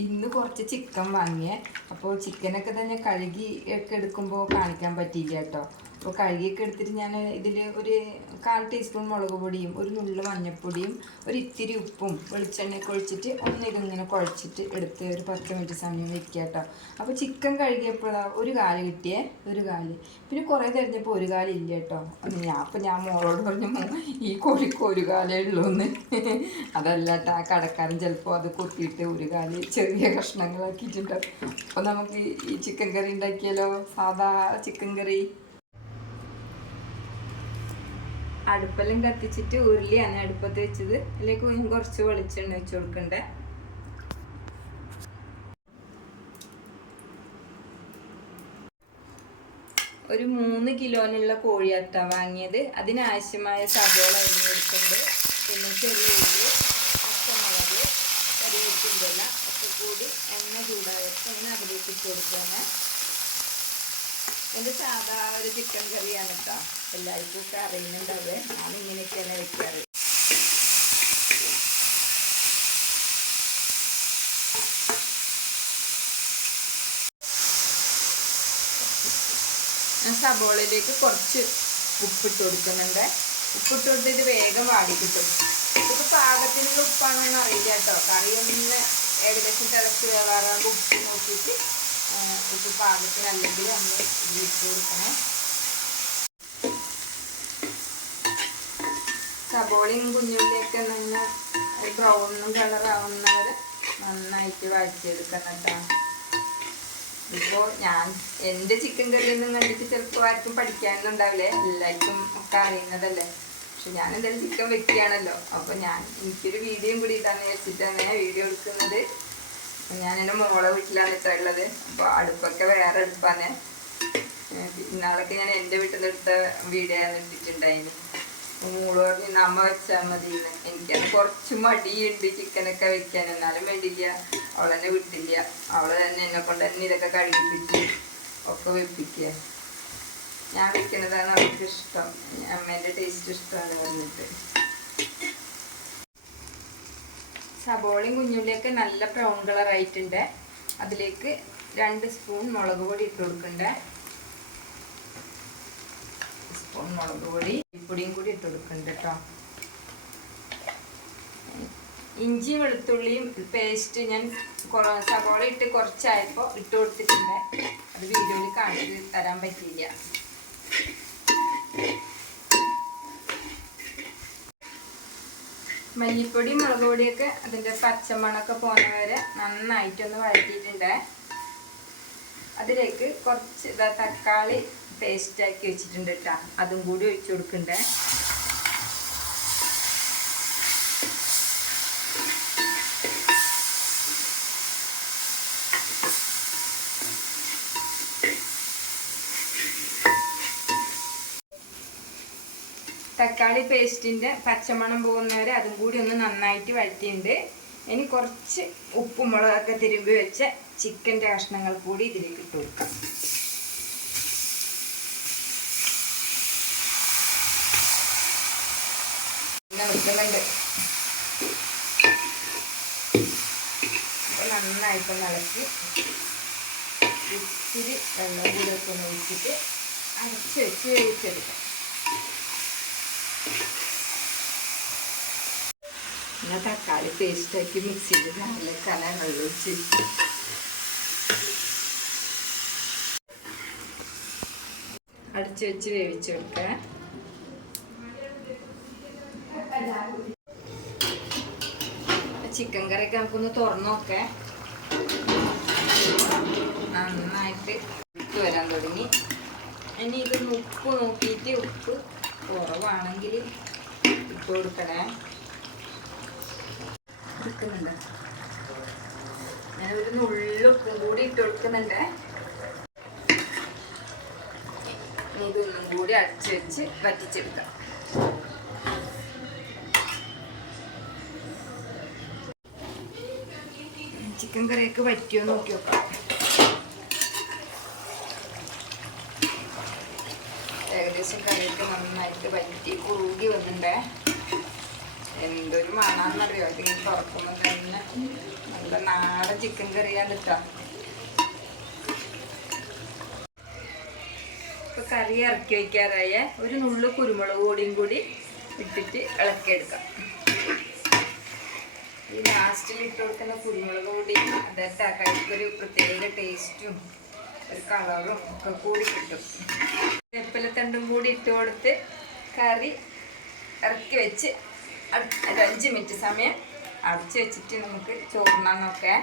ഇന്ന് കുറച്ച് ചിക്കൻ വാങ്ങിയേ. അപ്പോൾ ചിക്കനൊക്കെ തന്നെ കഴുകി ഒക്കെ എടുക്കുമ്പോൾ കാണിക്കാൻ പറ്റിയില്ല കേട്ടോ. അപ്പോൾ കഴുകിയൊക്കെ എടുത്തിട്ട് ഞാൻ ഇതിൽ ഒരു 1/4 ടീസ്പൂൺ മുളക് പൊടിയും ഒരു നുള്ളു മഞ്ഞൾപ്പൊടിയും ഒരു ഇത്തിരി ഉപ്പും വെളിച്ചെണ്ണയൊക്കെ ഒഴിച്ചിട്ട് ഇതിങ്ങനെ കുഴച്ചിട്ട് എടുത്ത് ഒരു 10 മിനിറ്റ് സമയം വെക്കുക കേട്ടോ. അപ്പോൾ ചിക്കൻ കഴുകിയപ്പോൾ ഒരു കാല് കിട്ടിയേ, ഒരു കാല്. പിന്നെ കുറേ തിരഞ്ഞപ്പോൾ ഒരു കാലില്ല കേട്ടോ. അപ്പോൾ ഞാൻ മോളോട് പറഞ്ഞു, ഈ കോഴിക്ക് ഒരു കാലേ ഉള്ളൂ എന്ന്. അതല്ല കേട്ടോ, ആ കടക്കാരൻ ചിലപ്പോൾ അത് കൊത്തിയിട്ട് ഒരു കാല് ചെറിയ കഷ്ണങ്ങളാക്കിയിട്ടുണ്ടാവും. അപ്പോൾ നമുക്ക് ഈ ചിക്കൻ കറി ഉണ്ടാക്കിയാലോ, സാധാ ചിക്കൻ കറി. അടുപ്പെല്ലാം കത്തിച്ചിട്ട് ഉരുളിയാണ് അടുപ്പത്ത് വെച്ചത്. അതിലേക്ക് കുറച്ച് വെളിച്ചെണ്ണ വെച്ച് കൊടുക്കണ്ടേ. ഒരു 3 കിലോനുള്ള കോഴിയാട്ട വാങ്ങിയത്. അതിനാവശ്യമായ സവോള അരിഞ്ഞ് കൊടുക്കുന്നുണ്ട്. പിന്നെ ചെറിയ ഉള്ളി, പച്ചമുളക്, കറിവേപ്പിൻ്റെ ഇല ഒക്കെ കൂടി എണ്ണ ചൂടായപ്പോൾ അതിലേക്ക് ഇട്ട് കൊടുക്കുകയാണ്. എൻ്റെ സാധാ ഒരു ചിക്കൻ കറിയാണ് കേട്ടോ. എല്ലാവർക്കും ഒക്കെ അറിയുന്നുണ്ടാവേ. ഞാനിങ്ങനെയൊക്കെയാണ് വെക്കാറ്. സബോളയിലേക്ക് കുറച്ച് ഉപ്പിട്ട് കൊടുക്കുന്നുണ്ട്. ഉപ്പിട്ട് കൊടുത്തിട്ട് വേഗം വാടി കിട്ടും. ഇതിപ്പോൾ പാകത്തിനുള്ള ഉപ്പാണെന്ന് അറിയില്ല കേട്ടോ. കറി ഒന്ന് ഏകദേശം തിളച്ച് വേവാറാകുമ്പോൾ ഉപ്പ് നോക്കിയിട്ട് ഉപ്പ് പാകത്തിന് അല്ലെങ്കിൽ നമ്മൾ ഇട്ട് കൊടുക്കണേ. സബോളയും കുഞ്ഞുള്ളിയൊക്കെ നല്ല ബ്രൗൺ കളറാവുന്നവരെ നന്നായിട്ട് വഴറ്റിയെടുക്കണം കേട്ടോ. ഇപ്പോൾ ഞാൻ എൻ്റെ ചിക്കൻ കറിയൊന്നും കണ്ടിട്ട് ചിലപ്പോൾ ആർക്കും പഠിക്കാനൊന്നുണ്ടാവില്ലേ, എല്ലാവർക്കും ഒക്കെ അറിയുന്നതല്ലേ. പക്ഷെ ഞാൻ എന്തായാലും ചിക്കൻ വെക്കുകയാണല്ലോ. അപ്പോൾ എനിക്കൊരു വീഡിയോയും കൂടി ഇട്ടാന്ന് വെച്ചിട്ടാണ് വീഡിയോ എടുക്കുന്നത്. ഞാൻ എൻ്റെ മോളെ വീട്ടിലാണ് ഇത്ര ഉള്ളത്. അപ്പോൾ അടുപ്പൊക്കെ വേറെ അടുപ്പാണ്. ഇന്നാളൊക്കെ ഞാൻ എൻ്റെ വീട്ടിൽ നിന്ന് എടുത്ത വീഡിയോ ആണ് ഇട്ടിട്ടുണ്ടായിരുന്നു. മോള് പറഞ്ഞ് നമ്മ വെച്ചാൽ മതി എന്ന്. എനിക്കത് കുറച്ച് മടിയുണ്ട് ചിക്കനൊക്കെ വെക്കാൻ. എന്നാലും വേണ്ടില്ല, അവളെന്നെ വിട്ടില്ല. അവള് തന്നെ എന്നെ കൊണ്ട് തന്നെ ഇതൊക്കെ കഴുകിപ്പിച്ച് ഒക്കെ വെപ്പിക്കുക. ഞാൻ വെക്കുന്നതാണ് അവൾക്ക് ഇഷ്ടം. അമ്മേൻ്റെ ടേസ്റ്റ് ഇഷ്ടമാണ് പറഞ്ഞിട്ട്. സബോളയും കുഞ്ഞുള്ളിയൊക്കെ നല്ല ബ്രൗൺ കളർ ആയിട്ടുണ്ട്. അതിലേക്ക് 2 സ്പൂൺ മുളക് പൊടി ഇട്ട് കൊടുക്കണ്ടേ. സ്പൂൺ മുളക് പൊടിയും കൂടി ഇട്ട് കൊടുക്കണ്ട കേട്ടോ. ഇഞ്ചി വെളുത്തുള്ളിയും പേസ്റ്റ് ഞാൻ സബോള ഇട്ട് കുറച്ചായപ്പോൾ ഇട്ട് കൊടുത്തിട്ടുണ്ട്. അത് വീഡിയോയിൽ കാണിച്ച് തരാൻ പറ്റിയില്ല. മല്ലിപ്പൊടി മുളക് പൊടിയൊക്കെ അതിൻ്റെ പച്ചമണമൊക്കെ പോകുന്നവരെ നന്നായിട്ടൊന്ന് വഴറ്റിയിട്ടുണ്ട്. അതിലേക്ക് കുറച്ച് തക്കാളി പേസ്റ്റാക്കി വെച്ചിട്ടുണ്ട് കേട്ടോ. അതും കൂടി ഒഴിച്ചു കൊടുക്കണ്ടേ. തക്കാളി പേസ്റ്റിൻ്റെ പച്ചമണം പോകുന്നവരെ അതും കൂടി ഒന്ന് നന്നായിട്ട് വഴറ്റിയിട്ടുണ്ട്. ഇനി കുറച്ച് ഉപ്പും മുളകൊക്കെ തിരുമ്പി വെച്ച ചിക്കൻ്റെ കഷ്ണങ്ങൾ കൂടി ഇതിലേക്ക് ഇട്ട് കൊടുക്കാം. വെക്കുന്നുണ്ട്. അപ്പോൾ നന്നായിട്ട് ഇളക്കി ഇത്തിരി വെള്ളം കൂടി ഒക്കെ ഒന്ന് ഒഴിച്ചിട്ട് അരച്ച് വെച്ച് വേവിച്ചെടുക്കാം. പിന്നെ തക്കാളി പേസ്റ്റാക്കി മിക്സിയിൽ നല്ല കലം വെള്ളമൊഴിച്ച് അടച്ച് വെച്ച് വേവിച്ചെടുക്കാം. ചിക്കൻ കറിയൊക്കെ നമുക്കൊന്ന് തുറന്നു നോക്കേ. നന്നായിട്ട് ഇട്ട് വരാൻ തുടങ്ങി. ഇനി ഇതൊന്ന് ഉപ്പ് നോക്കിയിട്ട് ഉപ്പ് കുറവാണെങ്കിൽ ഇട്ട് കൊടുക്കണേ. എടുക്കുന്നുണ്ട്. ഞാനൊരു നുള്ളുപ്പും കൂടി ഇട്ട് കൊടുക്കുന്നുണ്ട്. ഇതൊന്നും കൂടി അടച്ച് വെച്ച് വറ്റിച്ചെടുക്കാം. ചിക്കൻ കറിയൊക്കെ വറ്റിയോ നോക്കി നോക്കാം. ഏകദേശം കറിയൊക്കെ നന്നായിട്ട് വറ്റി കുറുകി വന്നിട്ടുണ്ടേ. എന്തൊരു മണാന്നറിയോ ഇതിങ്ങനെ തുറക്കുമ്പോൾ തന്നെ. നല്ല നാടൻ ചിക്കൻ കറിയാണ് കേട്ടോ. ഇപ്പൊ കറി ഇറക്കി വയ്ക്കാറായ ഒരു നുള്ളു കുരുമുളക് പൊടിയും കൂടി ഇട്ടിട്ട് ഇളക്കിയെടുക്കാം. ഈ ലാസ്റ്റിൽ ഇട്ട് കൊടുക്കുന്ന കുരുമുളക് പൊടി അതായത് കറിക്കൊരു പ്രത്യേക ടേസ്റ്റും ഒരു കളറും ഒക്കെ കൂടി കിട്ടും. വേപ്പിലത്തണ്ടും കൂടി ഇട്ട് കൊടുത്ത് കറി ഇറക്കി വെച്ച് ഒരു 5 മിനിറ്റ് സമയം അടച്ച് വെച്ചിട്ട് നമുക്ക് ചോറിനാന്നൊക്കെ